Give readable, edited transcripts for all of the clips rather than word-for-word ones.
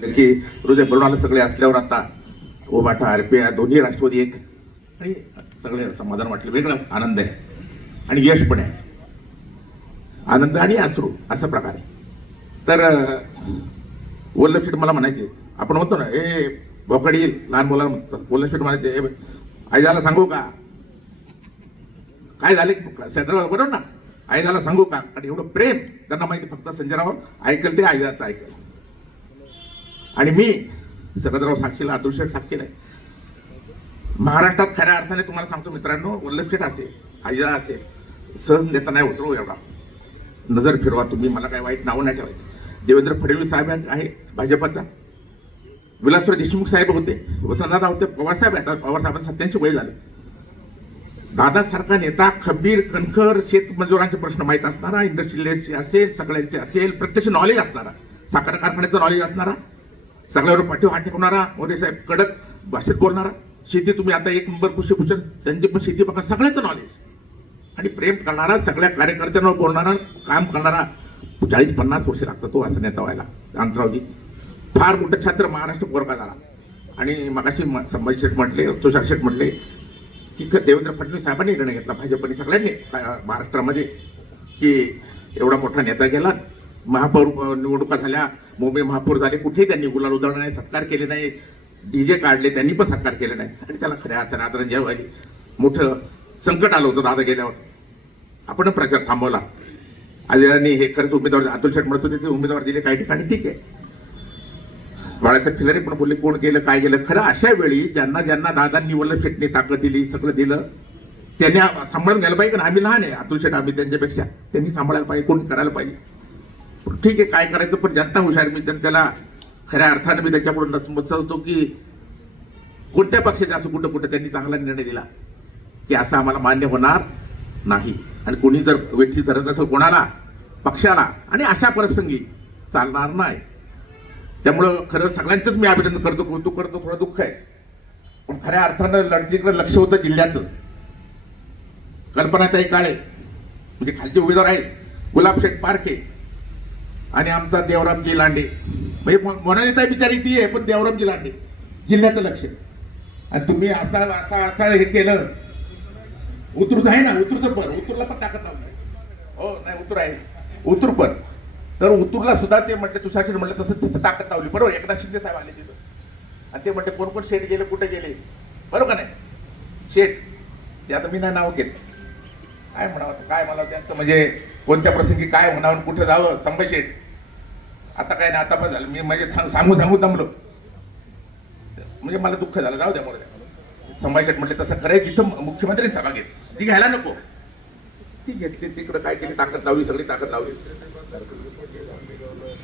की रोज बरोडाला सगळे असल्यावर आता उभाटा आरपीआय दोन्ही राष्ट्रवादी एक आणि सगळे समाधान वाटले, वेगळा आनंद आहे आणि यश पण आहे, आनंद आणि अश्रू असा प्रकार आहे. तर वल्लभ शेठ मला म्हणायचे, आपण म्हणतो ना हे भोकडी लहान मुलाला म्हणतो, वल्लभ शेठ म्हणायचे आईला सांगू का काय झाले बरोबर ना, आईला सांगू का, आणि एवढं प्रेम त्यांना माहिती फक्त संजयराव ऐकल ते आईलाच ऐकल. आणि मी शरदराव साक्षीला अतुल शेठ साक्षीला आहे. महाराष्ट्रात खऱ्या अर्थाने तुम्हाला सांगतो मित्रांनो, वल्लभ शेठ असेल आईला असेल सहज नेता नाही होतो एवढा. नजर फिरवा तुम्ही, मला काय वाईट नावं नाही ठेवायचं. देवेंद्र फडणवीस साहेब आहे भाजपाचा, विलासराव देशमुख साहेब होते, वसंतदादा होते, पवार साहेब आहेत, पवार साहेबांना 87 वय झाले. दादासारखा नेता खंबीर कणखर, शेतमजुरांचे प्रश्न माहीत असणारा, इंडस्ट्रियलिस्ट असेल, सगळ्यांचे असेल, प्रत्यक्ष नॉलेज असणारा, साखर कारखान्याचं नॉलेज असणारा, सगळ्यावर पाठीवर हात ठेवणारा, मोदी साहेब कडक भाषेत बोलणारा, शेती तुम्ही आता एक नंबर कृषीभूषण त्यांची पण शेती बघा, सगळ्याचं नॉलेज आणि प्रेम करणारा, सगळ्या कार्यकर्त्यांवर बोलणारा, काम करणारा. 40-50 वर्ष लागतात तो असं नेता व्हायला. अंतरावजी फार मोठं छात्र महाराष्ट्र पोरका झाला. आणि मगाशी संभाजी शेठ म्हटले, तुषार शेठ म्हटले की देवेंद्र फडणवीस साहेबांनी निर्णय घेतला, भाजपने सगळ्यांनी महाराष्ट्रामध्ये, की एवढा मोठा नेता गेला. महापौर निवडणुका झाल्या, मुंबई महापौर झाले, कुठेही त्यांनी गुलाल उधळला नाही, सत्कार केले नाही, डीजे काढले, त्यांनी पण सत्कार केले नाही. आणि त्याला खऱ्या अर्थाने आदरांजली व्हायची. मोठं संकट आलं होतं दादा गेल्यावर, आपण प्रचार थांबवला. आजरांनी हे खरंच उमेदवार अतुल शेठ म्हणत होते ते उमेदवार दिले काही ठिकाणी, ठीक आहे. बाळासाहेब खिलारे पण बोलले कोण गेलं काय गेलं. खरं अशा वेळी ज्यांना ज्यांना दादांनी वल्लभ शेठने ताकद दिली, सगळं दिलं, त्यांनी सांभाळून घ्यायला पाहिजे. आम्ही लहान आहे, अतुल शेठ आम्ही त्यांच्यापेक्षा, त्यांनी सांभाळायला पाहिजे, कोणी करायला पाहिजे. ठीक आहे काय करायचं, पण जनता हुशार. मी त्याला खऱ्या अर्थाने मी त्याच्याकडून समजतो की कोणत्या पक्षाचे असं कुठं कुठं त्यांनी चांगला निर्णय दिला की असं आम्हाला मान्य होणार नाही. आणि कोणी जर वेठची धरत असेल कोणाला, पक्षाला, आणि अशा प्रसंगी चालणार नाही. त्यामुळं खरं सगळ्यांचंच मी अभिनंदन करतो, कौतुक करतो. थोडं दुःख आहे, पण खऱ्या अर्थानं लढतीकडे लक्ष होतं जिल्ह्याचं. कल्पनाताई काळे म्हणजे खालचे उमेदवार आहेत, गुलाबशेठ पारखे आणि आमचा देवरामजी लांडे. म्हणजे मोनालीताई बिचारी ती आहे, पण देवरामजी लांडे जिल्ह्याचं लक्ष. आणि तुम्ही असा हे केलं. उतूरचं आहे ना, उतूरचं पण, उतूरला पण ताकद नाही. हो नाही उतूर आहे, उतूर पण. तर उतूरला सुद्धा ते म्हटले, तुषार म्हटलं तसं तिथं ताकद लावली. बरोबर, एकनाथ शिंदे साहेब आले तिथं आणि ते म्हणते कोण कोण शेठ गेले, कुठे गेले, बरोबर नाही शेठ. ते आता मी नाही नाव घेत, काय म्हणावं काय मला त्यांचं म्हणजे कोणत्या प्रसंगी काय म्हणावं कुठं जावं. संभाजी शेठ आता काय ना, आता पण झालं मी म्हणजे सांगू दमलो, म्हणजे मला दुःख झालं. जाऊ द्या मोरे. संभाजी शेठ म्हटले तसं खरंय, जिथं मुख्यमंत्री सभा घेतली ती घ्यायला नको, ती घेतली तिकडं काय केली, ताकद लावली, सगळी ताकद लावली,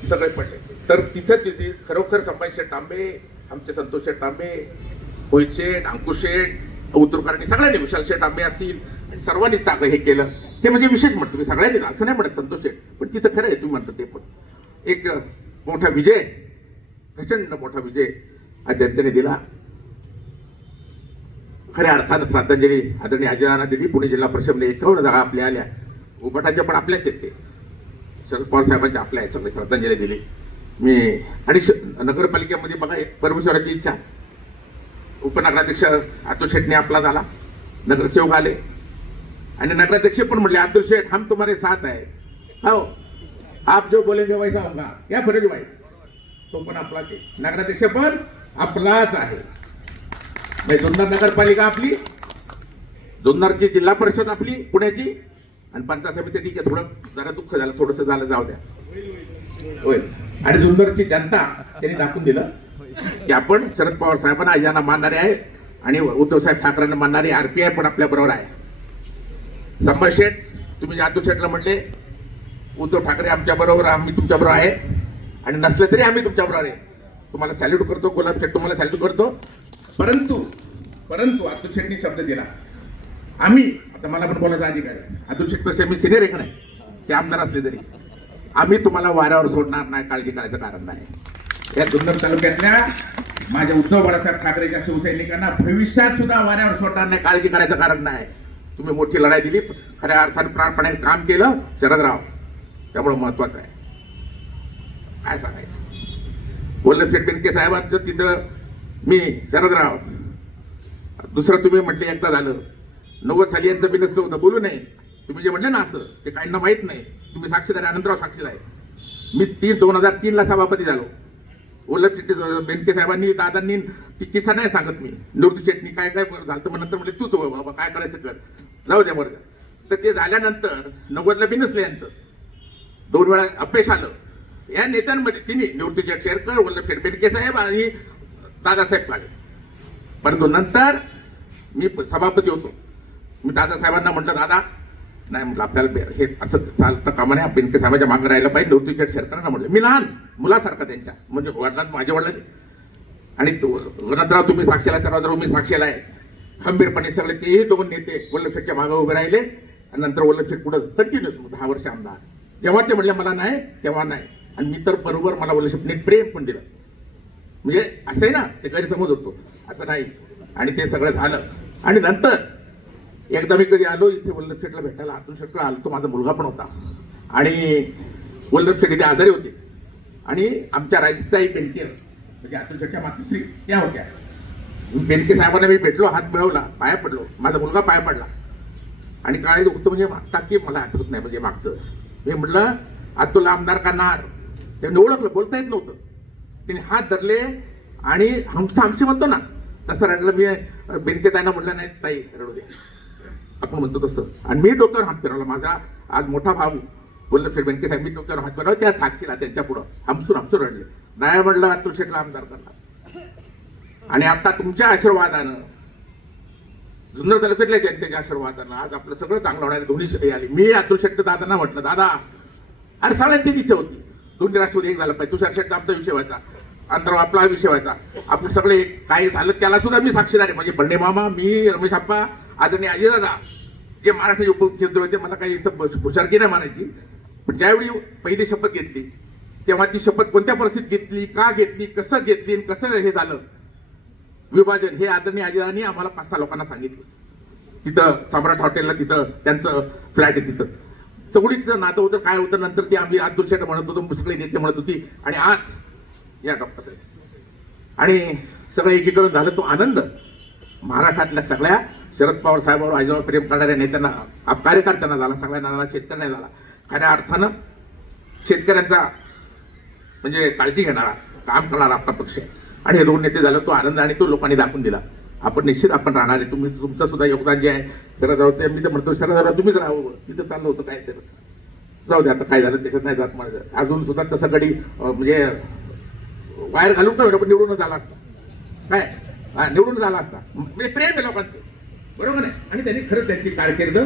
सगळे पडले. तर तिथं तिथे खरोखर संभाजी शेठ तांबे, आमचे संतोष शेठ तांबे, होईत शेठ, अंकुश शेठ, उतरकरांनी सगळ्यांनी, विशाल शेठ तांबे असतील, सर्वांनीच ताकद हे केलं. ते म्हणजे विशेष म्हणतो मी, सगळ्यांनी असं नाही म्हणत संतोष शेठ, पण तिथं खरं आहे तुम्ही म्हणतो ते पण एक मोठा विजय, प्रचंड मोठा विजय आज जनतेने दिला. खऱ्या अर्थानं श्रद्धांजली आदरणीय अजयदांना दिली. पुणे जिल्हा परिषदमध्ये 51 जागा आपल्या आल्या, उभाटाच्या पण आपल्याच आहेत, ते शरद पवार साहेबांच्या आपल्या आहेत, सगळे श्रद्धांजली दिली मी. आणि नगरपालिकेमध्ये बघा एक परमेश्वराची इच्छा, उपनगराध्यक्ष अतुल शेठने आपला झाला, नगरसेवक आले आणि नगराध्यक्ष पण म्हटले अतुल शेठ हम तुम्हारे साथ आहे, हो आप जो बोलेंगे वैसा होगा, या फरज भाई. तो पण आपलाच आहे, नगराध्यक्ष पण आपलाच आहे. जुन्नर नगरपालिका आपली, जुन्नरची जिल्हा परिषद आपली पुण्याची, आणि पंचायत समिती ठीक आहे. थोडं जरा दुःख झालं, थोडंसं झालं, जाऊ द्या, होईल. आणि जुन्नरची जनता त्यांनी दाखवून दिलं की आपण शरद पवार साहेबांना यांना मानणारे आहे आणि उद्धव साहेब ठाकरेंना मानणारे, आरपीआय पण आपल्या बरोबर आहे. संभाजी शेठ तुम्ही अतुल शेठला म्हटले उद्धव ठाकरे आमच्या बरोबर, आम्ही तुमच्या बरोबर आहे, आणि नसले तरी आम्ही तुमच्या बरोबर आहे. तुम्हाला सॅल्यूट करतो, गुलाब शेठ तुम्हाला सॅल्यूट करतो. परंतु अतुल शेठनी शब्द दिला, आम्ही आता मला पण बोलायचा अधिकार आहे, अतुल शेठपेक्षा मी सिनियर आहे का नाही, ते आमदार असले तरी आम्ही तुम्हाला वाऱ्यावर सोडणार नाही, काळजी करायचं कारण नाही. या जुन्नर तालुक्यातल्या माझ्या उद्धव बाळासाहेब ठाकरेच्या शिवसैनिकांना भविष्यात सुद्धा वाऱ्यावर सोडणार नाही, काळजी करायचं कारण नाही. तुम्ही मोठी लढाई दिली, खऱ्या अर्थाने प्राणपणाने काम केलं शरदराव, त्यामुळे महत्वाचं आहे. काय सांगायचं. वल्लभशेठ बेनके साहेबांचं तिथं मी शरदराव, दुसरं तुम्ही म्हटले एकदा झालं, 90 साली यांचं बी नसतं होतं, बोलू नये. तुम्ही जे म्हटले ना असं, ते काहींना माहित नाही. तुम्ही साक्षीदार, अनंतराव साक्षीदार आहे. मी 2003 सभापती झालो. वल्लभशेठ बेनके साहेबांनी, दादांनी ती किस्सा नाही सांगत मी, निवृत्ती शेटनी काय काय झालं, मग नंतर म्हटले तूच बाबा काय करायचं कर, जाऊ द्या बरं. तर ते झाल्यानंतर 90ला बी नसलं यांचं, 2 वेळा अपयश आलं. या नेत्यांमध्ये तिन्ही, निवृत्ती शेठ शेरकर, वल्लभशेठ बेनके साहेब आणि दादासाहेब काळे. परंतु नंतर मी सभापती होतो. मी दादासाहेबांना म्हटलं, दादा नाही म्हटलं, आपल्याला हे असं चालतं कामा नाही, बेनके साहेबांच्या मागे राहिलं पाहिजे. निवृत्ती शेठ शेरकरांना म्हटलं, मी लहान मुलासारखा त्यांच्या, म्हणजे वडिलांना, माझ्या वडिलांनी. आणि अनंतराव तुम्ही साक्षीला, सर्वराव मी साक्षीला आहे. खंबीरपणे सगळे तेही 2 नेते वल्लभशेठच्या मागे उभे राहिले. आणि नंतर वल्लभशेठ पुढे कंटिन्युअस 10 वर्ष आमदार. जेव्हा ते म्हटले मला नाही, तेव्हा नाही. आणि मी तर बरोबर, मला वल्लभशेठने प्रेम पण दिलं. म्हणजे असं आहे ना, ते गैरसमज होतो, असं नाही. आणि ते सगळं झालं. आणि नंतर एकदा मी कधी आलो इथे वल्लभशेठला भेटायला, अतुल शेटला आलो, तो माझा मुलगा पण होता. आणि वल्लभशेठ इथे आजारी होते. आणि आमच्या राईसताई बेनके, म्हणजे अतुल शेठच्या मातुश्री, त्या होत्या. बेनके साहेबांना मी भेटलो, हात मिळवला, पाया पडलो, माझा मुलगा पाया पडला. आणि काय दुखतं म्हणजे मागता की मला आठवत नाही, म्हणजे मागचं मी म्हटलं, अतुल आमदार का नार, त्यांनी ओळखलं, बोलता येत नव्हतं. त्यांनी हात धरले आणि आमची म्हणतो ना तसं रडलं. मी बेनके ताईंना म्हटलं, नाही ताई रडू दे, आपण म्हणतो तसं. आणि मी डोक्यावर हात फिरवला. माझा आज मोठा भाऊ वल्लभशेठ बेनके साहेब, मी डोक्यावर हात फिरवला, त्या साक्षीला, त्यांच्या पुढं हमसून रडले. नाही म्हटलं, अतुल शेठला आमदार करणार. आणि आता तुमच्या आशीर्वादानं, जुन्नर तालुक्यातल्या जनतेच्या आशीर्वादानं आज आपलं सगळं चांगलं होणार. दोन्ही हे आली. मी अतुल शेट्टी दादांना म्हटलं, दादा अरे सगळ्यांचीच इच्छा होती, दोन्ही राष्ट्रवादी एक झालं पाहिजे. तुषार शेट्टी आमचा विषय व्हायचा, अंतराव आपला विषय व्हायचा, आपण सगळे काही झालं त्याला सुद्धा मी साक्षीदार आहे. म्हणजे बंडे मामा, मी, रमेश आप्पा, आदरणीय अजयदादा, जे महाराष्ट्राचे उपमुख्यमंत्री होते, मला काही इथं हुशारकी नाही मानायची. पण ज्यावेळी पहिली शपथ घेतली, तेव्हा ती शपथ कोणत्या परिस्थितीत घेतली, का घेतली, कसं घेतली, कसं हे झालं विभाजन, हे आदरणीय अजयदादांनी आम्हाला 5-6 लोकांना सांगितलं. तिथं सम्राट हॉटेलला, तिथं त्यांचं फ्लॅट आहे, तिथं चौडीचं नातं होतं, काय होतं. नंतर ती आम्ही अतुल शेठ म्हणत होतो, सगळे नेते म्हणत होती. आणि आज या डॉक्टर साहेब आणि सगळं एकीकरण झालं. तो आनंद महाराष्ट्रातल्या सगळ्या शरद पवार साहेबांवर, आजीवर प्रेम करणाऱ्या नेत्यांना, कार्यकर्त्यांना झाला, सगळ्यांना झाला, शेतकऱ्यांना झाला. खऱ्या अर्थानं शेतकऱ्यांचा म्हणजे काळजी घेणारा, काम करणारा आपला पक्ष. आणि हे 2 नेते झालं, तो आनंद. आणि तो लोकांनी दाखवून दिला. आपण निश्चित आपण राहणार आहे. तुम्ही, तुमचं सुद्धा योगदान जे आहे शरदरावचं, मी तर म्हणतो शरदराव तुम्हीच राहावं. तिथं चाललं होतं काय, तर जाऊ दे, आता काय झालं त्याच्यात नाही जात. माझं अजून सुद्धा तसं कधी म्हणजे बाहेर घालून काय पण निवडून झाला असता, काय निवडून झाला असता. म्हणजे प्रेम आहे लोकांचं, बरोबर आहे. आणि त्यांनी खरंच त्यांची कारकीर्द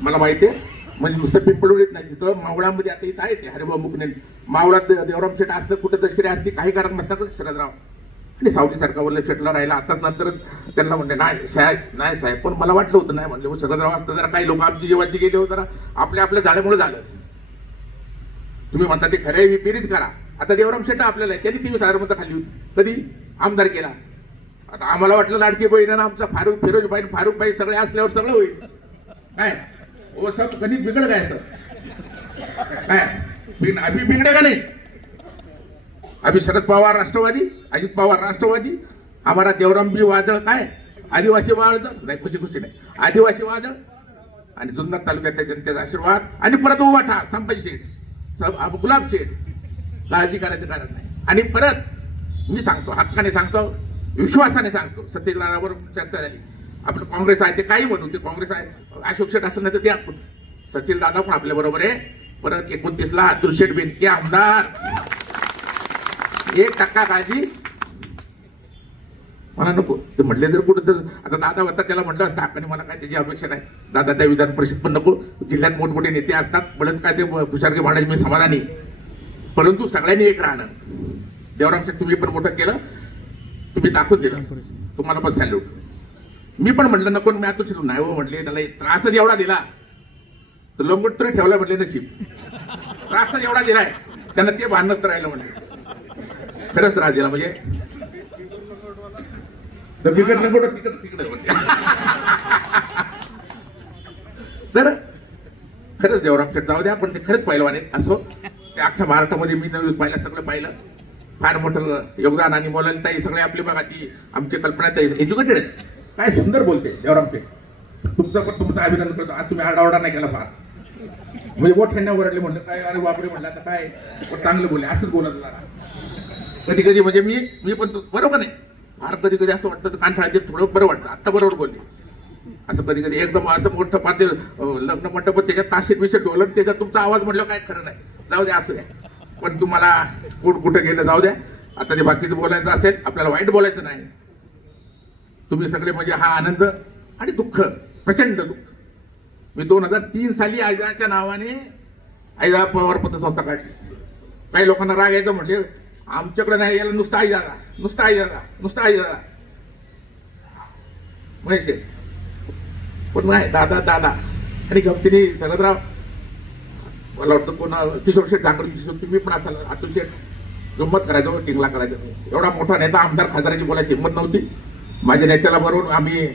मला माहिती आहे. म्हणजे नुसतं पिंपळून येत नाही, तिथं मावळामध्ये आता इथं आहे ते हरिभाऊ मुकणे, मावळात देवराम शेठ असतं, कुठं तस्करी असते, काही कारण नसतातच शरदराव. आणि सावजी सारखा वल्लभशेठला राहिला. आताच नंतरच त्यांना म्हणले, नाही साहेब, पण मला वाटलं होतं, नाही म्हणले शरदराव असतं जरा काही लोक आमची जीवाची गेले होते, जरा आपल्या झाल्यामुळे झालं. तुम्ही म्हणता ते खरे, विपेरीच करा. आता देवराम शेठ आपल्याला, त्यांनी 23,000 मतं खाल्ली होती, कधी आमदार केला. आता आम्हाला वाटलं लाडकी बहीण आमचा फारुख बाई सगळे असल्यावर सगळं होईल. काय ओ सब कधी बिघड काय सर, काय अभि बिघडे का नाही. अभि शरद पवार राष्ट्रवादी, अजित पवार राष्ट्रवादी, आम्हाला देवरामजी वादळ काय आदिवासी वादळ नाही, खुशी नाही, आदिवासी वादळ. आणि जुन्नर तालुक्यातल्या जनतेचा आशीर्वाद. आणि परत उभा ठार संभाजी शेठ, गुलाब शेठ, काळजी करायचं कारण नाही. आणि परत मी सांगतो, हक्काने सांगतो, विश्वासाने सांगतो, सत्यलावर चर्चा झाली. आपलं काँग्रेस आहे ते काही म्हणू, ते काँग्रेस आहे, अशोक शेठ असं नाही तर ते आपण, सचिन दादा पण आपल्या बरोबर आहे. परत 29ला अतुल शेठ बेनके आमदार, 1% काळजी मला नको. ते म्हटले जर कुठं तर आता दादा होता, त्याला म्हटलं असतं हक्काने, मला काय त्याची अपेक्षा नाही. दादा त्या विधान परिषद पण नको, जिल्ह्यात मोठमोठे नेते असतात, बळत काय ते हुशारकी मांडायची, मी समाधानी. परंतु सगळ्यांनी एक राहणं. देवराम शेठ तुम्ही पण मोठं केलं, तुम्ही दाखवून दिलं, तुम्हाला पण सॅल्यूट. मी पण म्हटलं नको, मी आता शिरू नाही हो म्हटले, त्याला त्रासच एवढा दिला तर लोंगोट तरी ठेवला म्हटले, नशीब त्रासच एवढा दिलाय त्यांना, ते भांडणच राहिलं म्हटले. खरंच त्रास दिला म्हणजे तिकडे तर खरंच देवराम शेठ जाऊ द्या, पण ते खरंच पहिलवान आहेत. असो ते अख्ख्या महाराष्ट्रामध्ये मी न्यूज पाहिलं, सगळं पाहिलं. फार मोठं योगदान. आणि मोलांताई सगळे आपली बघा ती आमची कल्पनाताई एज्युकेटेड आहेत, काय सुंदर बोलते देवरामचे. तुमचं अभिनंदन करतो. आज तुम्ही आरडाओरडा नाही केला फार, म्हणजे मोठ्यांना ओरडले म्हणलं काय, अरे बापरे म्हणलं आता काय, चांगलं बोलले असंच बोलत जरा. कधी कधी म्हणजे मी पण बरोबर नाही फार, कधी कधी असं वाटतं कांठाळाचे थोडं बरं वाटतं. आत्ता बरोबर बोलले. असं कधी कधी एकदम असं मोठं पाते लग्न मंडप त्याच्यात ताशेत विषय डोलत त्याच्यात तुमचा आवाज म्हटलं काय खरं नाही. जाऊ द्या असू द्या, पण तुम्हाला कुठं गेलं जाऊ द्या. आता ते बाकीचं बोलायचं असेल, आपल्याला वाईट बोलायचं नाही. तुम्ही सगळे म्हणजे हा आनंद आणि दुःख, प्रचंड दुःख. मी 2003 साली आयदाच्या नावाने आयदा पवार पत्र स्वतः काढली. काही लोकांना राग यायचं म्हणजे आमच्याकडे नाही, याला नुसता आयदारा, नुसता आयदारा, नुसता आयदारा महेश. पण नाही, दादा दादा. आणि गमतीने सगळ्यात मला वाटतं कोण किशोर शेठ ठाकरे, तुम्ही पण असाल, अतुल शेठ गंमत करायचो, टिंगला करायचो. एवढा मोठा नेता आमदार खासदाराची बोलायची हिंमत नव्हती. माझ्या नेत्याला बरोबर आम्ही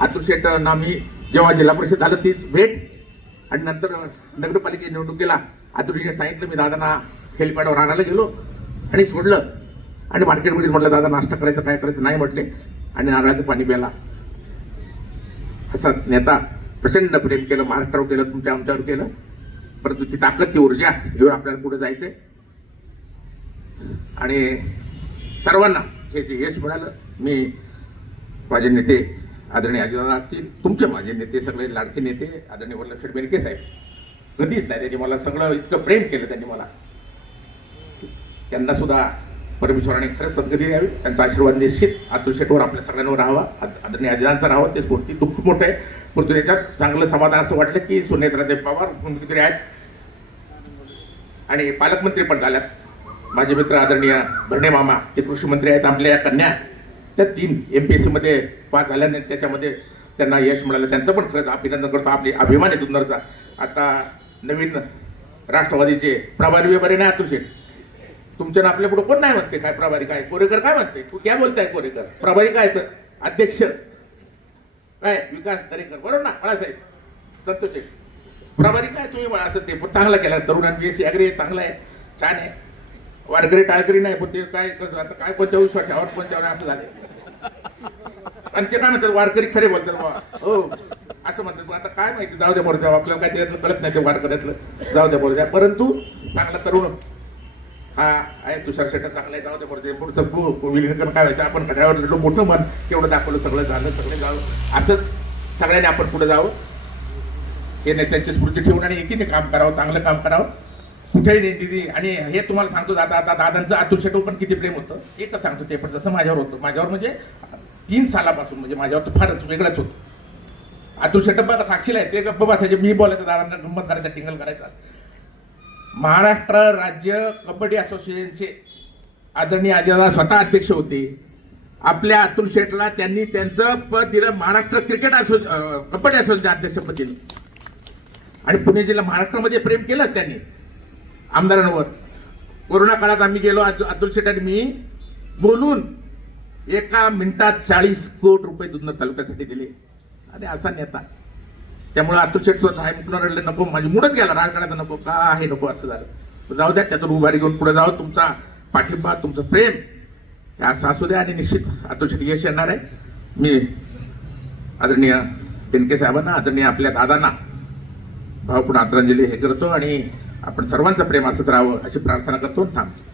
अतुल शेठ आम्ही जेव्हा जिल्हा परिषद झालं तीच भेट, आणि नंतर नगरपालिकेच्या निवडणुकीला अतुल शेठ सांगितलं, मी दादांना हेलिपॅडवर आणायला गेलो आणि सोडलं. आणि मार्केटमध्ये म्हटलं दादा नाश्ता करायचं काय करायचं नाही म्हटले, आणि नारळाचं पाणी प्याला. असा नेता, प्रचंड प्रेम केलं महाराष्ट्रावर केलं, तुमच्या आमच्यावर केलं. परंतु ती ताकद, ती ऊर्जा घेऊन आपल्याला पुढे जायचंय. आणि सर्वांना हे जे यश मिळालं, मी माझे नेते आदरणीय अजितदादा असतील, तुमचे माझे नेते सगळे लाडके नेते आदरणीय वल्लभशेठ बेनके साहेब, कधीच नाही त्यांनी मला सगळं इतकं प्रेम केलं त्यांनी मला. त्यांना सुद्धा परमेश्वराने खरंच सद्गती द्यावी. त्यांचा आशीर्वाद निश्चित अतुल शेठवर आपल्या सगळ्यांवर राहावा, आदरणीय अजितांचा राहावा. ते स्फूर्ती दुःख मोठं आहे, परंतु याच्यात चांगलं समाधान असं वाटलं की सुनेत्रादेव पवार मुख्यमंत्री आहेत आणि पालकमंत्री पण झाल्यात. माझे मित्र आदरणीय भरणे मामा, ते कृषी मंत्री आहेत. आपल्या या कन्या त्या 3 MPSC मध्ये पास झाल्याने त्याच्यामध्ये त्यांना यश मिळालं, त्यांचं पण खरंच अभिनंदन करतो. आपली अभिमान आहे जुन्नरचा. आता नवीन राष्ट्रवादीचे प्रभारी बरे नाही अतुल शेठ, तुमच्या ना आपल्या पुढे कोण नाही म्हणते काय प्रभारी काय, कोरेकर काय म्हणते, तू क्या बोलताय कोरेकर, प्रभारी काय अध्यक्ष काय विकास दरेकर, बरोबर ना बाळासाहेब संतोष शेठ. प्रभारी काय तुम्ही असं ते पण चांगला केला. तरुणांनी BSc अग्री चांगला आहे, छान आहे. वारकरी टाळकरी नाही, पण ते काय आता काय कोणत्या विश्वासावर कोणत्यावर असं झालं. आणि ते काय म्हणतात वारकरी खरे बोलतात बाबा, हो असं म्हणतात. आता काय माहिती, जाऊ द्या बोलत्या, आपल्याला काय त्याच्यातलं कळत नाही ते वारकऱ्यातलं, जाऊ द्या बोलत्या. परंतु चांगला तरुण हा आहे, तुषार शेट्टी चांगला आहे, जाऊ द्या बोलते. पुढचं विलीनीकरण काय व्हायचं, आपण कड्यावर लढलो, मोठं मन केवढं दाखवलं, सगळं झालं, सगळे जावं. असंच सगळ्यांनी आपण पुढे जावं, हे नेत्यांची स्फूर्ती ठेवून आणि एकीने काम करावं, चांगलं काम करावं, कुठेही नाही दिदी. आणि हे तुम्हाला सांगतो आता दादांचं अतुल शेठवर पण किती प्रेम होतं एकच सांगतो. ते पण जसं माझ्यावर होतं, माझ्यावर म्हणजे 3 सालापासून म्हणजे माझ्यावर तर फारच वेगळंच होतं. अतुल शेट्टी बघा साक्षीला आहे, ते गप्प बसायचे, मी बोलायचं, दादांना गंमत करायचा, टिंगल करायचा. महाराष्ट्र राज्य कबड्डी असोसिएशनचे आदरणीय अजितदादा स्वतः अध्यक्ष होते. आपल्या अतुल शेठला त्यांनी त्यांचं पद दिलं, महाराष्ट्र क्रिकेट कबड्डी असोसिएशनचे अध्यक्षपद दिलं. आणि पुणे जिल्हा महाराष्ट्रामध्ये प्रेम केलं त्यांनी आमदारांवर. कोरोना काळात आम्ही गेलो, अतुल शेठ आणि मी बोलून 1 मिनिटात 40 कोटी रुपये जुन्नर तालुक्यासाठी दिले. आणि असा नेता. त्यामुळे अतुल शेठ स्वतः आहे, मुकणार रडले, नको माझी मूडच गेला, राग काढायचा नको, का आहे नको असं झालं. जाऊ द्या, त्यातून उभारी घेऊन पुढे जावं. तुमचा पाठिंबा, तुमचं प्रेम हे असं असू द्या, आणि निश्चित अतुल शेठ यश येणार आहे. मी आदरणीय बेनके साहेबांना, आदरणीय आपल्या दादांना भावपूर्ण आदरांजली हे करतो, आणि आपण सर्वांचं प्रेम असंच राहावं अशी प्रार्थना करतो. थांबतो.